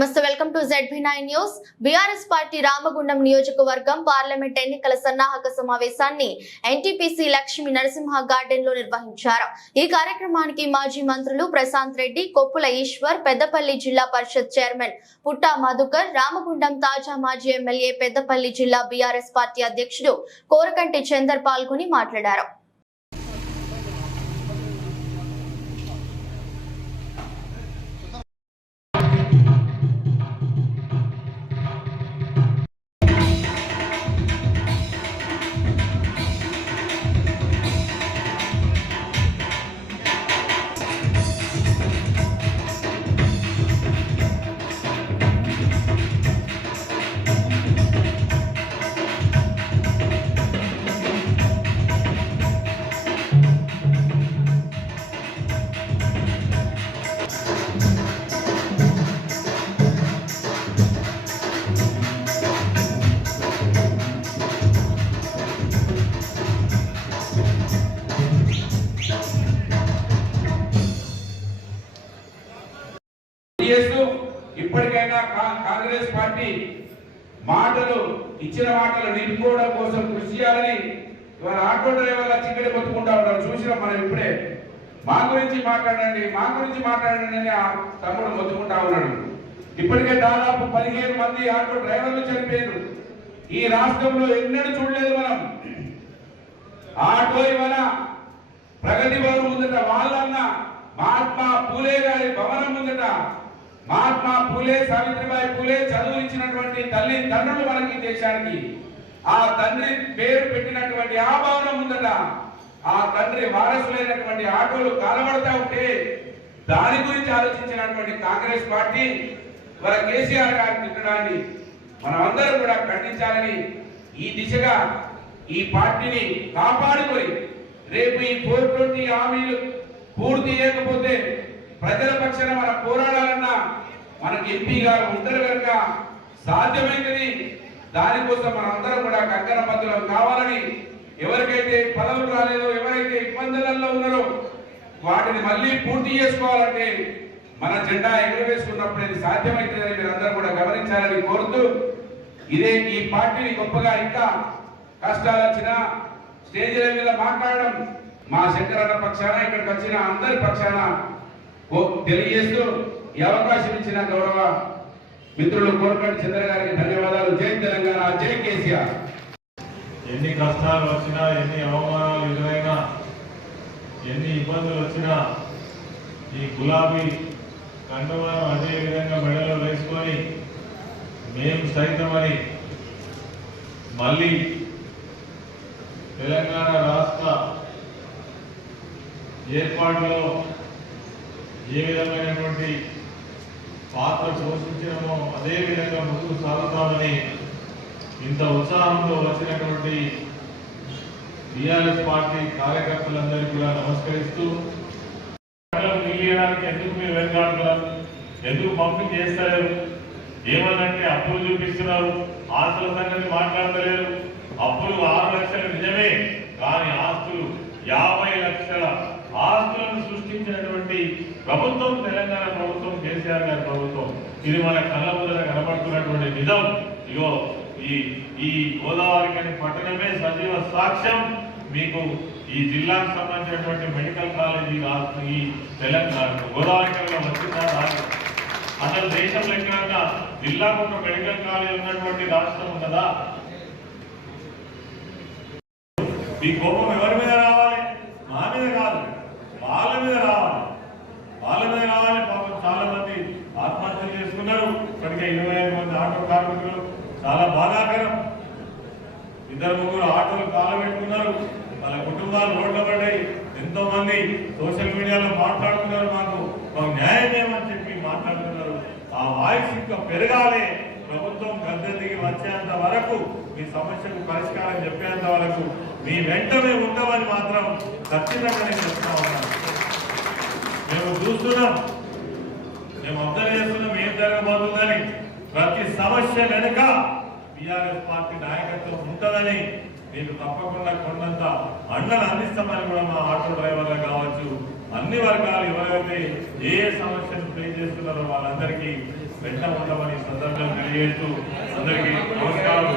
Welcome to ZB nine news BRS party Ramagundam నియోజకవర్గం parliament ఎన్నికల సన్నాహక సమావేశాన్ని ఎన్టీపీసీ లక్ష్మీ నరసింహ గార్డెన్లో నిర్వహించారు. ఈ కార్యక్రమానికి మాజీ మంత్రులు ప్రశాంత్ రెడ్డి కొప్పుల ఈశ్వర్ పెద్దపల్లి జిల్లా పరిషత్ చైర్మన్ పుట్టా మధుకర్ రామగుండం తాజా మాజీ ఎమ్మెల్యే పెద్దపల్లి జిల్లా బీఆర్ఎస్ పార్టీ అధ్యక్షుడు కోరకంటి చందర్ పాల్గొని మాట్లాడారు. చేస్తూ ఇప్పటికైనా కా- కాంగ్రెస్ పార్టీ మాటలు ఇచ్చిన మాటలు నిలుపుకోవడం కోసం కృషి చేయాలని ఇవాళ ఆటో డ్రైవర్ల చిక్కడి బతుకుంటా ఉన్నారు. చూసినాం మనం ఇప్పుడే. మా గురించి మాట్లాడండి మా గురించి మాట్లాడండి అని ఆ తమ్ముడు మొత్తుకుంటా ఉన్నాడు. ఇప్పటికే దాదాపు పదిహేను మంది ఆటో డ్రైవర్లు చనిపోయారు ఈ రాష్ట్రంలో ఎన్నడూ చూడలేదు మనం. ఆటో ఇవాళ ప్రగతి భవన్ ముందట వాళ్ళన్న మహాత్మా పూలే గారి భవనం ముందట మహాత్మా పూలే సావిత్రిబాయి పూలే చదువు ఇచ్చినటువంటి తల్లి తండ్రులు మనకి దేశానికి. ఆ తండ్రి పేరు పెట్టినటువంటి ఆ భవనం ముందట ఆ తండ్రి వారసులైనటువంటి ఆటోలు కాలబడతా ఉంటే దాని గురించి ఆలోచించినటువంటి కాంగ్రెస్ పార్టీ మన కేసీఆర్ గారి తిట్టడాన్ని మనమందరం కూడా ఖండించాలని ఈ దిశగా ఈ పార్టీని కాపాడుకొని రేపు ఈ ఫోర్ ట్వంటీ హామీలు పూర్తి చేయకపోతే ప్రజల పక్షాన మనం పోరాడాలన్నా మనకి ఎంపీ గారు ఉంటారు కనుక సాధ్యమైనది దానికోసం మనందరం కూడా కంకణ బద్దులం కావాలని ఎవరికైతే పదవులు రాలేదో ఎవరైతే ఇబ్బందులలో ఉన్నారో వాటిని మళ్ళీ పూర్తి చేసుకోవాలంటే మన జెండా ఎగురవేసుకున్నప్పుడు ఇది సాధ్యమవుతుందని మీరు అందరూ కూడా గమనించాలని కోరుతూ ఇదే ఈ పార్టీని గొప్పగా ఇంకా కష్టాలు వచ్చినా స్టేజీల మీద మాట్లాడడం మా శంకరన్న పక్షాన ఇక్కడికి వచ్చిన అందరి పక్షాన తెలియజేస్తూ ఈ అవకాశం ఇచ్చిన గౌరవ మిత్రులు కోరకంటి చంద్ర గారికి ధన్యవాదాలు. జై తెలంగాణ జై కేసీఆర్. ఎన్ని కష్టాలు వచ్చినా ఎన్ని అవమానాలు ఎదురైనా ఎన్ని ఇబ్బందులు వచ్చినా ఈ గులాబీ కండువాను అదే విధంగా మెడలో వేసుకొని మేము సైతమని మళ్ళీ తెలంగాణ రాష్ట్ర ఏర్పాటులో ఏ విధమైనటువంటి పాత్ర పోషించడమో అదే విధంగా ముందుకు సాగుతామని ఇంత ఉత్సాహంతో వచ్చినటువంటి టీఆర్ఎస్ పార్టీ కార్యకర్తలందరికీ కూడా నమస్కరిస్తూ ప్రజలకు ఎందుకు మీరు వెనకాడుతున్నారు ఎందుకు పంపిణీ చేస్తారు ఏమనంటే అప్పులు చూపిస్తున్నారు ఆస్తుల సంగతి మాట్లాడతలేరు. అప్పులు ఆరు లక్షలు నిజమే కానీ ఆస్తులు యాభై లక్షల ఆస్తులను సృష్టించినటువంటి ప్రభుత్వం తెలంగాణ ప్రభుత్వం కేసీఆర్ గారి ప్రభుత్వం ఇది మన కళ్ళ ముందర కనబడుతున్నటువంటి నిజం. ఇగో ఈ ఈ గోదావరి కని పట్టణమే సజీవ సాక్ష్యం. మీకు ఈ జిల్లాకు సంబంధించినటువంటి మెడికల్ కాలేజీ రాష్ట్ర ఈ తెలంగాణ గోదావరి కన్నా వచ్చిందా రాదు. అసలు దేశంలో ఎక్కడన్నా జిల్లాకు ఒక మెడికల్ కాలేజ్ ఉన్నటువంటి రాష్ట్రం ఉన్నదా? ఈ కోపం ఎవరి మీద రావాలి మా మీద కాదు వాళ్ళ మీద రావాలి వాళ్ళ మీద రావాలి పాపం చాలా మంది ఆత్మహత్యలు చేసుకున్నారు ఇప్పటికే ఇరవై ఐదు మంది ఆటో కార్మికులు చాలా బాధాకరం. ఇద్దరు ముగ్గురు ఆటోలు కాలబెట్టుకున్నారు వాళ్ళ కుటుంబాలు రోడ్ల పడ్డాయి. ఎంతో మంది సోషల్ మీడియాలో మాట్లాడుతున్నారు మాకు. మాకు న్యాయం ఏమని చెప్పి మాట్లాడుతున్నారు. ఆ వాయిస్ ఇంకా పెరగాలి. ప్రభుత్వం గద్దె దిగి వచ్చేంత వరకు మీ సమస్యకు పరిష్కారం చెప్పేంత వరకు మీ వెంటనే ఉండమని మాత్రం ఖచ్చితంగా నేను చెప్తా ఉన్నాను. మేము చూస్తున్నాం. మేము అబ్జర్వ్ చేస్తున్నాం ఏం జరగబోతుందని. ప్రతి సమస్య వెనుక బీఆర్ఎస్ పార్టీ నాయకత్వం ఉంటుందని మీకు తప్పకుండా కొండంత అండను అందిస్తామని కూడా మా ఆటో డ్రైవర్లు కావచ్చు అన్ని వర్గాలు ఎవరైతే ఏ సమస్యను ఫేస్ చేస్తున్నారో వాళ్ళందరికీ వెంట ఉండమని ఈ సందర్భంగా తెలియజేస్తూ అందరికీ నమస్కారం.